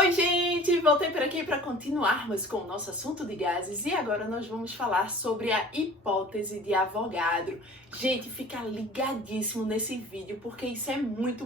Oi, gente! Voltei por aqui para continuarmos com o nosso assunto de gases e agora nós vamos falar sobre a hipótese de Avogadro. Gente, fica ligadíssimo nesse vídeo porque isso é muito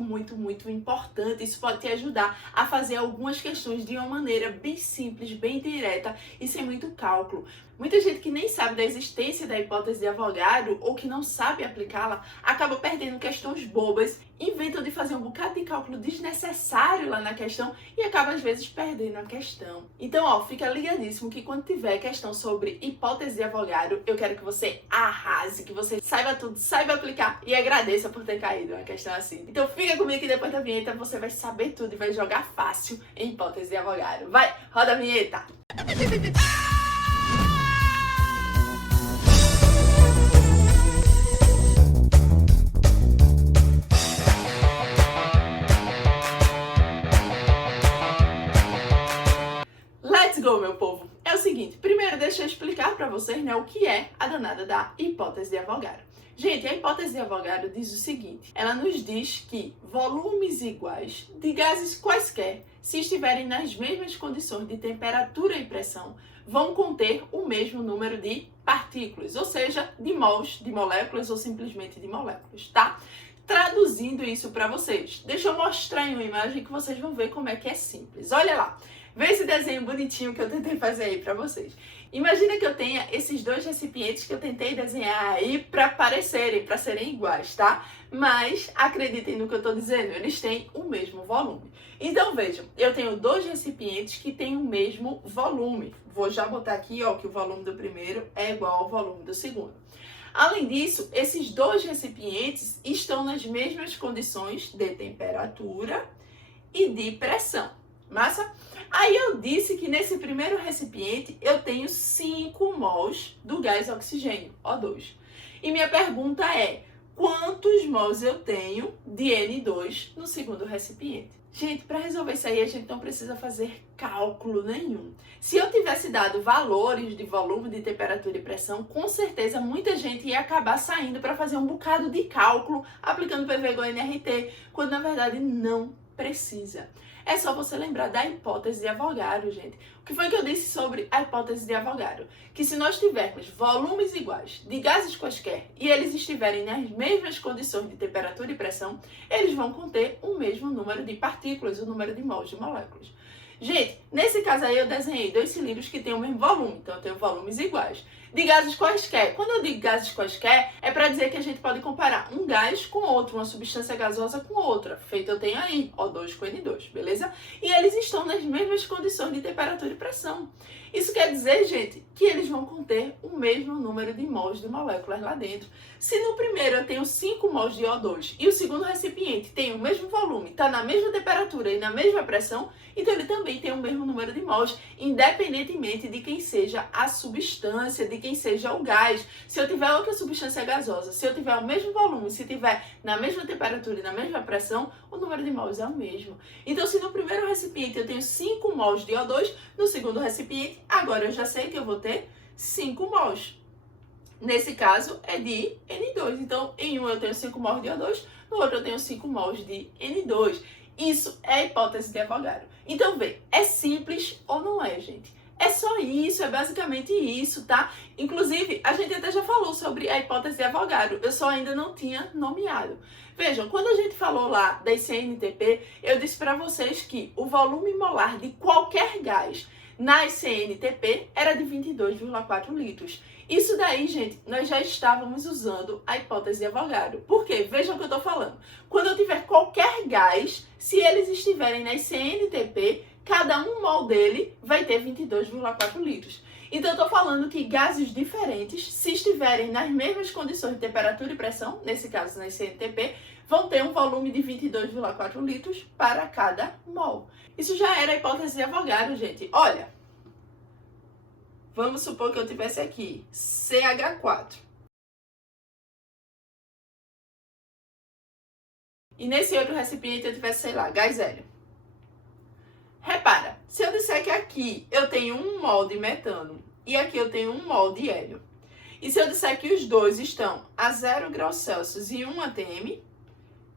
importante. Isso pode te ajudar a fazer algumas questões de uma maneira bem simples, bem direta e sem muito cálculo. Muita gente que nem sabe da existência da hipótese de Avogadro ou que não sabe aplicá-la acaba perdendo questões bobas, inventam de fazer um bocado de cálculo desnecessário lá na questão e acaba às vezes perdendo a questão. Então, fica ligadíssimo que quando tiver questão sobre hipótese de Avogadro, eu quero que você arrase, que você saiba tudo, saiba aplicar e agradeça por ter caído uma questão assim. Então fica comigo que depois da vinheta você vai saber tudo e vai jogar fácil em hipótese de Avogadro. Vai, roda a vinheta! Let's go, meu povo! É o seguinte, primeiro deixa eu explicar para vocês, o que é a danada da hipótese de Avogadro. Gente, a hipótese de Avogadro diz o seguinte, ela nos diz que volumes iguais de gases quaisquer, se estiverem nas mesmas condições de temperatura e pressão, vão conter o mesmo número de partículas, ou seja, de mols, de moléculas ou simplesmente de moléculas, tá? Traduzindo isso para vocês, deixa eu mostrar em uma imagem que vocês vão ver como é que é simples. Olha lá! Vê esse desenho bonitinho que eu tentei fazer aí pra vocês. Imagina que eu tenha esses dois recipientes que eu tentei desenhar aí pra serem iguais, tá? Mas acreditem no que eu tô dizendo, eles têm o mesmo volume. Então vejam, eu tenho dois recipientes que têm o mesmo volume. Vou já botar aqui, que o volume do primeiro é igual ao volume do segundo. Além disso, esses dois recipientes estão nas mesmas condições de temperatura e de pressão. Massa? Aí eu disse que nesse primeiro recipiente eu tenho 5 mols do gás oxigênio, O2. E minha pergunta é, quantos mols eu tenho de N2 no segundo recipiente? Gente, para resolver isso aí a gente não precisa fazer cálculo nenhum. Se eu tivesse dado valores de volume, de temperatura e pressão, com certeza muita gente ia acabar saindo para fazer um bocado de cálculo aplicando PV igual a NRT, quando na verdade não precisa. É só você lembrar da hipótese de Avogadro, gente. O que foi que eu disse sobre a hipótese de Avogadro? Que se nós tivermos volumes iguais de gases quaisquer e eles estiverem nas mesmas condições de temperatura e pressão, eles vão conter o mesmo número de partículas, o número de mols de moléculas. Gente, nesse caso aí eu desenhei dois cilindros que têm o mesmo volume, então eu tenho volumes iguais. De gases quaisquer. Quando eu digo gases quaisquer, é para dizer que a gente pode comparar um gás com outro, uma substância gasosa com outra. Feito eu tenho aí, O2 com N2, beleza? E eles estão nas mesmas condições de temperatura e pressão. Isso quer dizer, gente, que eles vão conter o mesmo número de mols de moléculas lá dentro. Se no primeiro eu tenho 5 mols de O2 e o segundo recipiente tem o mesmo volume, está na mesma temperatura e na mesma pressão, então ele também tem o mesmo número de mols, independentemente de quem seja a substância, de quem seja o gás. Se eu tiver outra substância gasosa, se eu tiver o mesmo volume, se tiver na mesma temperatura e na mesma pressão, o número de mols é o mesmo. Então, se no primeiro recipiente eu tenho 5 mols de O2, no segundo recipiente, agora eu já sei que eu vou ter 5 mols. Nesse caso, é de N2. Então, em um eu tenho 5 mols de O2, no outro eu tenho 5 mols de N2. Isso é a hipótese de Avogadro. Então, vê, é simples ou não é, gente? É só isso, é basicamente isso, tá? Inclusive, a gente até já falou sobre a hipótese de Avogadro, eu só ainda não tinha nomeado. Vejam, quando a gente falou lá das CNTP, eu disse para vocês que o volume molar de qualquer gás nas CNTP era de 22,4 litros. Isso daí, gente, nós já estávamos usando a hipótese de Avogadro. Por quê? Vejam o que eu estou falando. Quando eu tiver qualquer gás, se eles estiverem nas CNTP, cada um mol dele vai ter 22,4 litros. Então, eu estou falando que gases diferentes, se estiverem nas mesmas condições de temperatura e pressão, nesse caso nas CNTP, vão ter um volume de 22,4 litros para cada mol. Isso já era a hipótese de Avogadro, gente. Olha, vamos supor que eu tivesse aqui CH4. E nesse outro recipiente eu tivesse, sei lá, gás hélio. Repara, se eu disser que aqui eu tenho 1 mol de metano e aqui eu tenho 1 mol de hélio, e se eu disser que os dois estão a 0 graus Celsius e 1 atm,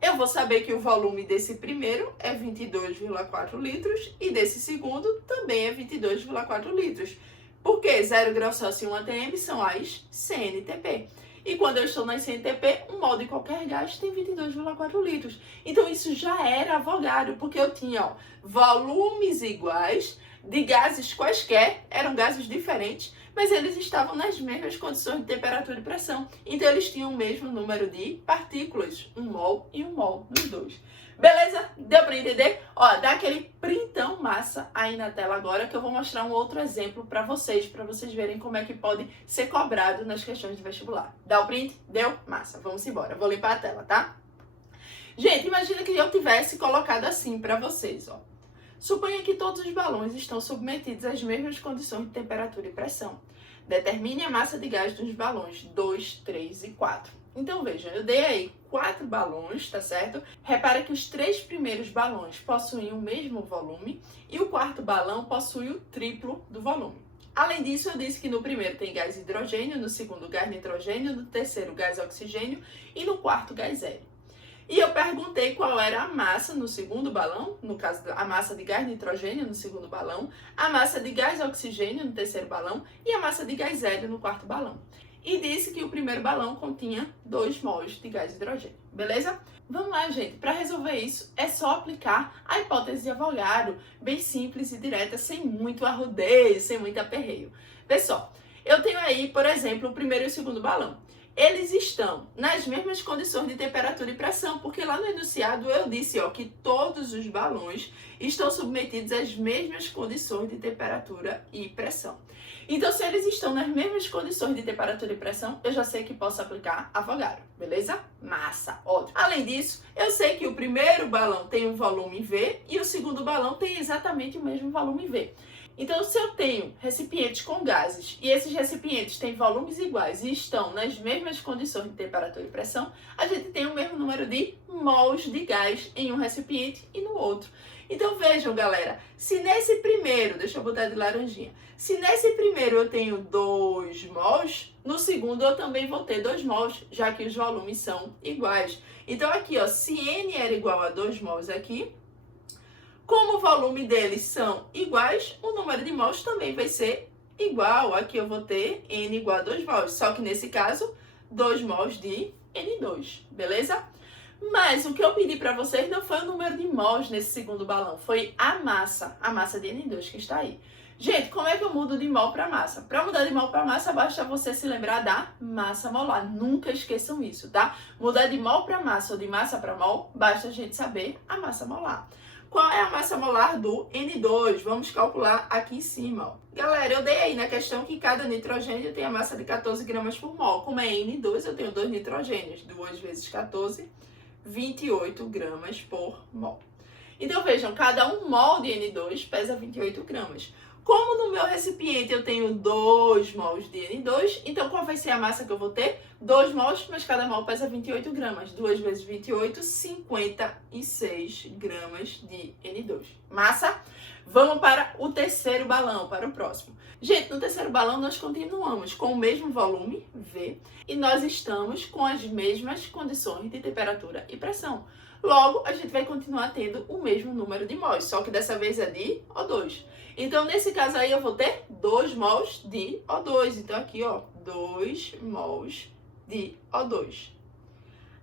eu vou saber que o volume desse primeiro é 22,4 litros e desse segundo também é 22,4 litros. Porque 0 grau Celsius e 1 atm são as CNTP. E quando eu estou nas CNTP, um mol de qualquer gás tem 22,4 litros. Então isso já era Avogadro, porque eu tinha volumes iguais de gases quaisquer, eram gases diferentes, mas eles estavam nas mesmas condições de temperatura e pressão. Então eles tinham o mesmo número de partículas, 1 mol e 1 mol nos dois. Beleza? Deu para entender? Ó, dá aquele printão massa aí na tela agora que eu vou mostrar um outro exemplo para vocês verem como é que pode ser cobrado nas questões de vestibular. Dá o print? Deu? Massa. Vamos embora. Vou limpar a tela, tá? Gente, imagina que eu tivesse colocado assim para vocês, ó. Suponha que todos os balões estão submetidos às mesmas condições de temperatura e pressão. Determine a massa de gás dos balões 2, 3 e 4. Então, vejam, eu dei aí 4 balões, tá certo? Repara que os 3 primeiros balões possuem o mesmo volume e o quarto balão possui o triplo do volume. Além disso, eu disse que no primeiro tem gás hidrogênio, no segundo gás nitrogênio, no terceiro gás oxigênio e no quarto gás hélio. E eu perguntei qual era a massa no segundo balão, no caso a massa de gás nitrogênio no segundo balão, a massa de gás oxigênio no terceiro balão e a massa de gás hélio no quarto balão. E disse que o primeiro balão continha 2 mols de gás hidrogênio, beleza? Vamos lá, gente. Para resolver isso, é só aplicar a hipótese de Avogadro, bem simples e direta, sem muito arrodeio, sem muito aperreio. Pessoal, eu tenho aí, por exemplo, o primeiro e o segundo balão. Eles estão nas mesmas condições de temperatura e pressão, porque lá no enunciado eu disse, ó, que todos os balões estão submetidos às mesmas condições de temperatura e pressão. Então, se eles estão nas mesmas condições de temperatura e pressão, eu já sei que posso aplicar Avogadro, beleza? Massa, ótimo. Além disso, eu sei que o primeiro balão tem um volume V e o segundo balão tem exatamente o mesmo volume V. Então, se eu tenho recipientes com gases e esses recipientes têm volumes iguais e estão nas mesmas condições de temperatura e pressão, a gente tem o mesmo número de mols de gás em um recipiente e no outro. Então, vejam, galera, se nesse primeiro, deixa eu botar de laranjinha, se nesse primeiro eu tenho 2 mols, no segundo eu também vou ter 2 mols, já que os volumes são iguais. Então, aqui, ó, se N era igual a 2 mols aqui, como o volume deles são iguais, o número de mols também vai ser igual. Aqui eu vou ter N igual a 2 mols, só que nesse caso, 2 mols de N2, beleza? Mas o que eu pedi para vocês não foi o número de mols nesse segundo balão, foi a massa de N2 que está aí. Gente, como é que eu mudo de mol para massa? Para mudar de mol para massa, basta você se lembrar da massa molar. Nunca esqueçam isso, tá? Mudar de mol para massa ou de massa para mol, basta a gente saber a massa molar. Qual é a massa molar do N2? Vamos calcular aqui em cima, ó. Galera, eu dei aí na questão que cada nitrogênio tem a massa de 14 gramas por mol. Como é N2, eu tenho 2 nitrogênios. 2 vezes 14, 28 gramas por mol. Então, vejam, cada 1 mol de N2 pesa 28 gramas. Como no meu recipiente eu tenho 2 mols de N2, então qual vai ser a massa que eu vou ter? 2 mols, mas cada mol pesa 28 gramas. 2 vezes 28, 56 gramas de N2. Massa? Vamos para o terceiro balão, para o próximo. Gente, no terceiro balão nós continuamos com o mesmo volume, V, e nós estamos com as mesmas condições de temperatura e pressão. Logo, a gente vai continuar tendo o mesmo número de mols, só que dessa vez é de O2. Então, nesse caso aí, eu vou ter 2 mols de O2. Então, aqui, ó, 2 mols de O2.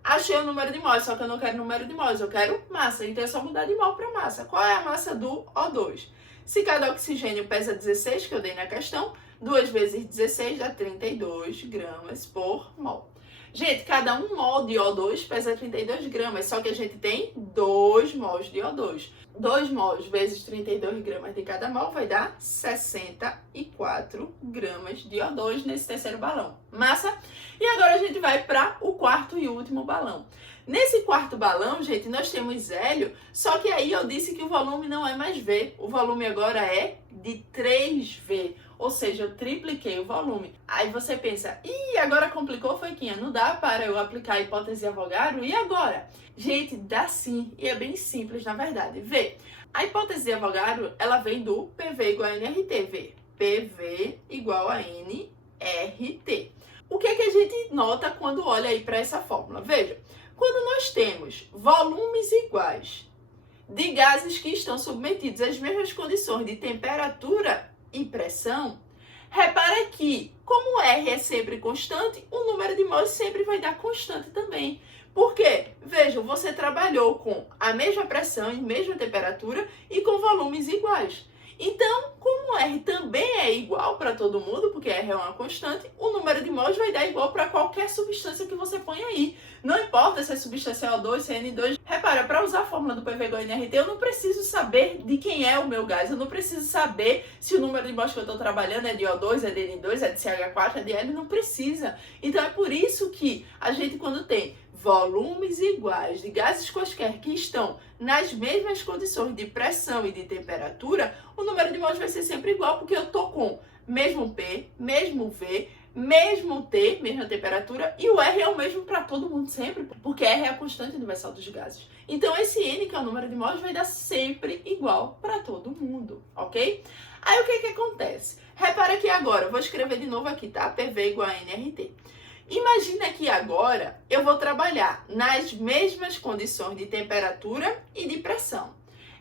Achei o número de mols, só que eu não quero número de mols, eu quero massa. Então, é só mudar de mol para massa. Qual é a massa do O2? Se cada oxigênio pesa 16, que eu dei na questão, 2 vezes 16 dá 32 gramas por mol. Gente, cada 1 mol de O2 pesa 32 gramas, só que a gente tem 2 mols de O2. 2 mols vezes 32 gramas de cada mol vai dar 64 gramas de O2 nesse terceiro balão. Massa? E agora a gente vai para o quarto e último balão. Nesse quarto balão, gente, nós temos hélio, só que aí eu disse que o volume não é mais V. O volume agora é de 3V. Ou seja, eu tripliquei o volume. Aí você pensa, ih, agora complicou, foi Quinha? Não dá para eu aplicar a hipótese de Avogadro? E agora? Gente, dá sim, e é bem simples na verdade. Vê, a hipótese de Avogadro, ela vem do PV igual a NRT. Vê, PV igual a NRT. O que é que a gente nota quando olha aí para essa fórmula? Veja, Quando nós temos volumes iguais de gases que estão submetidos às mesmas condições de temperatura e pressão, repara que, como R é sempre constante, o número de mols sempre vai dar constante também. Por quê? Vejam, você trabalhou com a mesma pressão e mesma temperatura e com volumes iguais. Então, como R também é igual para todo mundo, porque R é uma constante, o número de mols vai dar igual para qualquer substância que você põe aí. Não importa se é substância O2, se é N2. Repara, para usar a fórmula do PV igual a NRT, eu não preciso saber de quem é o meu gás. Eu não preciso saber se o número de mols que eu estou trabalhando é de O2, é de N2, é de CH4, é de L. Não precisa. Então, é por isso que a gente, quando tem volumes iguais de gases quaisquer que estão nas mesmas condições de pressão e de temperatura, o número de mols vai ser sempre igual, porque eu estou com mesmo P, mesmo V, mesmo T, mesma temperatura, e o R é o mesmo para todo mundo sempre, porque R é a constante universal dos gases. Então, esse N, que é o número de mols, vai dar sempre igual para todo mundo, ok? Aí, o que acontece? Repara que agora, eu vou escrever de novo aqui, tá? PV igual a NRT. Imagina que agora eu vou trabalhar nas mesmas condições de temperatura e de pressão.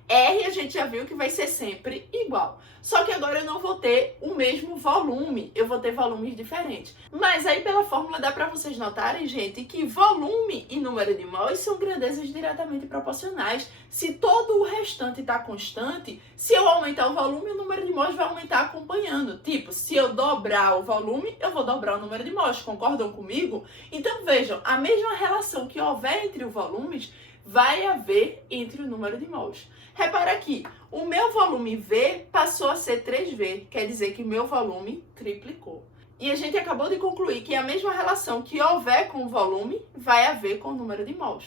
R a gente já viu que vai ser sempre igual. Só que agora eu não vou ter o mesmo volume, eu vou ter volumes diferentes. Mas aí pela fórmula dá para vocês notarem, gente, que volume e número de mols são grandezas diretamente proporcionais. Se todo o restante está constante, se eu aumentar o volume, o número de mols vai aumentar acompanhando. Tipo, se eu dobrar o volume, eu vou dobrar o número de mols. Concordam comigo? Então vejam, a mesma relação que houver entre os volumes vai haver entre o número de mols. Repara aqui, o meu volume V passou a ser 3V, quer dizer que o meu volume triplicou. E a gente acabou de concluir que a mesma relação que houver com o volume vai haver com o número de mols.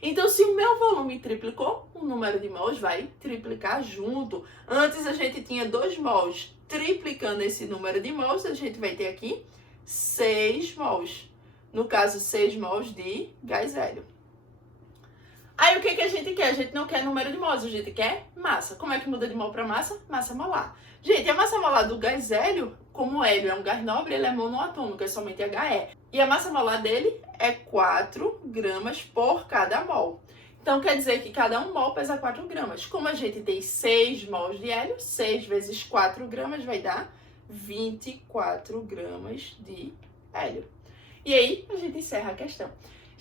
Então, se o meu volume triplicou, o número de mols vai triplicar junto. Antes a gente tinha 2 mols, triplicando esse número de mols, a gente vai ter aqui 6 mols. No caso, 6 mols de gás hélio. Aí o que a gente quer? A gente não quer número de mols, a gente quer massa. Como é que muda de mol para massa? Massa molar. Gente, a massa molar do gás hélio, como o hélio é um gás nobre, ele é monoatômico, é somente HE. E a massa molar dele é 4 gramas por cada mol. Então quer dizer que cada um mol pesa 4 gramas. Como a gente tem 6 mols de hélio, 6 vezes 4 gramas vai dar 24 gramas de hélio. E aí a gente encerra a questão.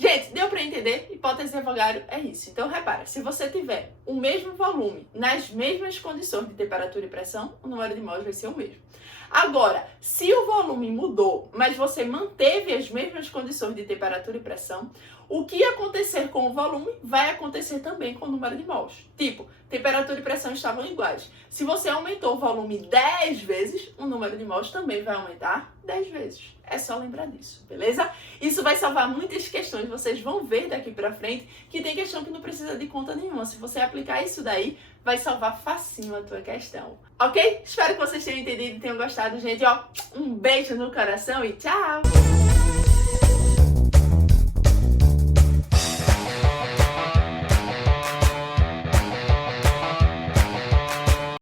Gente, deu para entender? Hipótese de Avogadro é isso. Então, repara, se você tiver o mesmo volume nas mesmas condições de temperatura e pressão, o número de mols vai ser o mesmo. Agora, se o volume mudou, mas você manteve as mesmas condições de temperatura e pressão, o que acontecer com o volume vai acontecer também com o número de mols. Tipo, temperatura e pressão estavam iguais. Se você aumentou o volume 10 vezes, o número de mols também vai aumentar 10 vezes. É só lembrar disso, beleza? Isso vai salvar muitas questões, vocês vão ver daqui pra frente que tem questão que não precisa de conta nenhuma. Se você aplicar isso daí, vai salvar facinho a tua questão. Ok? Espero que vocês tenham entendido e tenham gostado, gente. Ó, um beijo no coração e tchau!